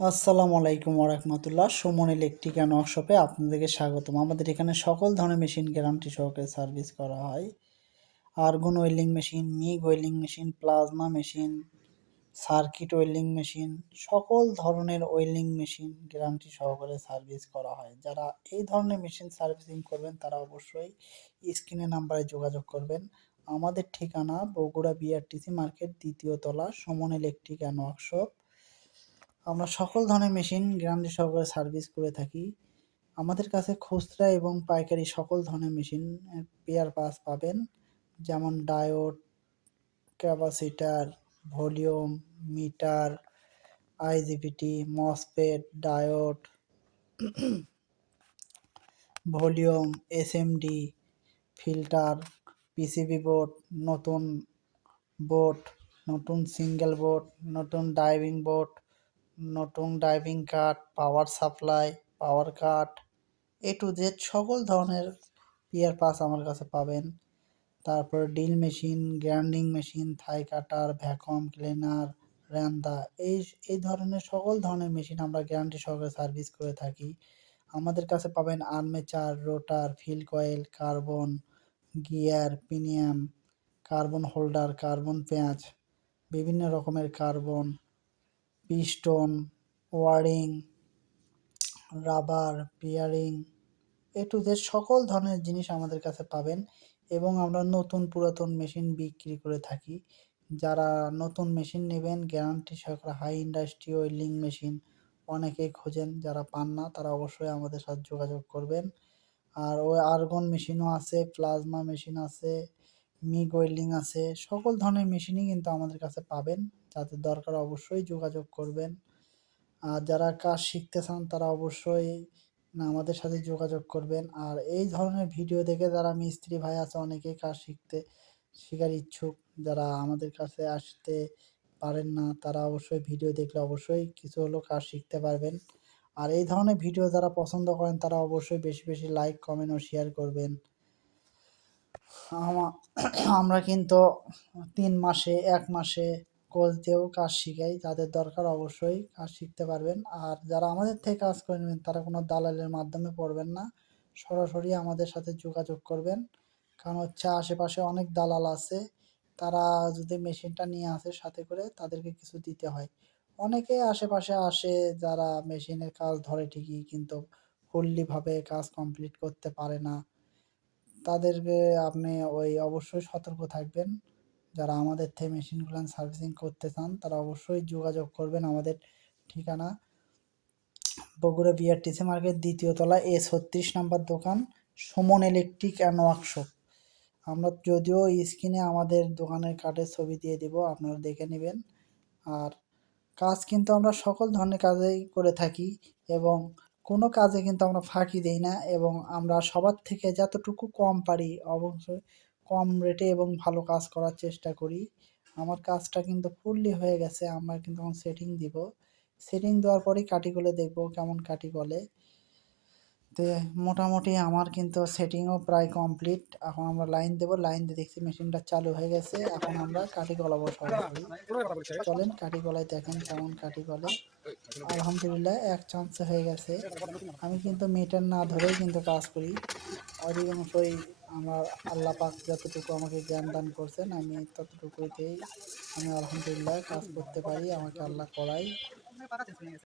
আসসালামু আলাইকুম ওরহমতুল্লাহ। সুমন ইলেকট্রিক অ্যান্ড ওয়ার্কশপে আপনাদেরকে স্বাগতম। আমাদের এখানে সকল ধরনের মেশিন গ্যারান্টি সহকারে সার্ভিস করা হয়। Argon welding machine, MiG welding machine, plasma machine, circuit welding machine, সকল ধরনের ওয়েল্ডিং মেশিন গ্যারান্টি সহকারে সার্ভিস করা হয়। যারা এই ধরনের মেশিন সার্ভিসিং করবেন তারা অবশ্যই স্ক্রিনে নাম্বারে যোগাযোগ করবেন। আমাদের ঠিকানা বগুড়া বিআরটিসি মার্কেট, দ্বিতীয় তলা, সুমন ইলেকট্রিক অ্যান্ড ওয়ার্কশপ। আমরা সকল ধরনের মেশিন গ্যারান্টি সহকারে সার্ভিস করে থাকি। আমাদের কাছে খুচরা এবং পাইকারি সকল ধরনের মেশিন পেয়ার পাস পাবেন, যেমন diode, capacitor, volume, meter, IGBT, MOSFET, diode, volume, SMD, filter, PCB board, নতুন বোর্ড, নতুন সিঙ্গেল বোর্ড, নতুন ডাইভিং বোর্ড, নতুন driving cut, power supply, power cut, A to Z সকল ধরনের পিয়ার পাস আমার কাছে পাবেন। তারপর ড্রিল মেশিন, গ্রাইন্ডিং মেশিন, থাই কাটার, ভ্যাকুয়াম ক্লিনার, র্যান্দা, এই ধরনের সকল ধরনের মেশিন আমরা গ্যারান্টি সহকারে সার্ভিস করে থাকি। আমাদের কাছে পাবেন armature, rotor, field coil, carbon, gear, pinion, carbon holder, carbon পেঁয়াজ, বিভিন্ন রকমের carbon, piston, wiring, rubber, bearing, A to Z সকল ধরনের জিনিস আমাদের কাছে পাবেন। এবং আমরা নতুন পুরাতন মেশিন বিক্রি করে থাকি। যারা নতুন মেশিন নেবেন গ্যারান্টি সহকারে হাই ইন্ডাস্ট্রি ওয়েল্ডিং মেশিন অনেকেই খোঁজেন, যারা পান না তারা অবশ্যই আমাদের সাথে যোগাযোগ করবেন। আর ওই আর্গন মেশিনও আছে, প্লাজমা মেশিন আছে, মিগ ওয়েল্ডিং আছে, সকল ধরনের মেশিনই কিন্তু আমাদের কাছে পাবেন। যাদের দরকার অবশ্যই যোগাযোগ করবেন। আর যারা কাজ শিখতে চান তারা অবশ্যই আমাদের সাথে যোগাযোগ করবেন। আর এই ধরনের ভিডিও দেখে যারা মিস্ত্রি ভাই আছে অনেকেই কাজ শেখার ইচ্ছুক, যারা আমাদের কাছে আসতে পারেন না তারা অবশ্যই ভিডিও দেখলে অবশ্যই কিছু হলেও কাজ শিখতে পারবেন। আর এই ধরনের ভিডিও যারা পছন্দ করেন তারা অবশ্যই বেশি বেশি লাইক, কমেন্ট ও শেয়ার করবেন। আমরা কিন্তু 3 মাসে, 1 মাসে কোর্স দিয়েও কাজ শিখাই। যাদের দরকার অবশ্যই কাজ শিখতে পারবেন। আর যারা আমাদের থেকে কাজ করে নেবেন তারা কোনো দালালের মাধ্যমে পড়বেন না, সরাসরি আমাদের সাথে যোগাযোগ করবেন। কারণ হচ্ছে আশেপাশে অনেক দালাল আছে, তারা যদি মেশিনটা নিয়ে আসে সাথে করে তাদেরকে কিছু দিতে হয়। অনেকে আশেপাশে আসে যারা মেশিনের কাজ ধরে ঠিকই কিন্তু ফুললিভাবে কাজ কমপ্লিট করতে পারে না। তাদেরকে আপনি অবশ্যই সতর্ক থাকবেন। যারা আমাদের থেকে মেশিনগুলো সার্ভিসিং করতে চান তারা অবশ্যই যোগাযোগ করবেন। আমাদের ঠিকানা বগুড়া বিআরটিসি মার্কেট, দ্বিতীয় তলা, A36 নম্বর দোকান, সুমন ইলেকট্রিক অ্যান্ড ওয়ার্কশপ। আমরা যদিও স্ক্রিনে আমাদের দোকানের কার্ডের ছবি দিয়ে দিব, আপনারা দেখে নেবেন। আর কাজ কিন্তু আমরা সকল ধরনের কাজেই করে থাকি এবং কোনো কাজে কিন্তু আমরা ফাঁকি দিই না। এবং আমরা সবার থেকে যতটুকু কম পারি অবশ্যই কম রেটে এবং ভালো কাজ করার চেষ্টা করি। আমার কাজটা কিন্তু ফুললি হয়ে গেছে, আমরা কিন্তু এখন সেটিং দিব। সেটিং দেওয়ার পরেই কাঠি গলে দেখবো কেমন কাঠি গলে। তো মোটামুটি আমার কিন্তু সেটিংও প্রায় কমপ্লিট। এখন আমরা লাইন দেবো, লাইন দিয়ে দেখছি মেশিনটা চালু হয়ে গেছে। এখন আমরা কাঠি গলাবো সরাসরি। চলেন কাঠি গলায় দেখেন কেমন কাঠি গলে। আলহামদুলিল্লাহ এক চান্সে হয়ে গেছে। আমি কিন্তু মিটার না ধরেই কিন্তু কাজ করি। অধিকাংশই আমার আল্লাহ পাক যতটুকু আমাকে জ্ঞান দান করছেন আমি ততটুকুতেই আমি আলহামদুলিল্লাহ কাজ করতে পারি, আমাকে আল্লাহ করাই।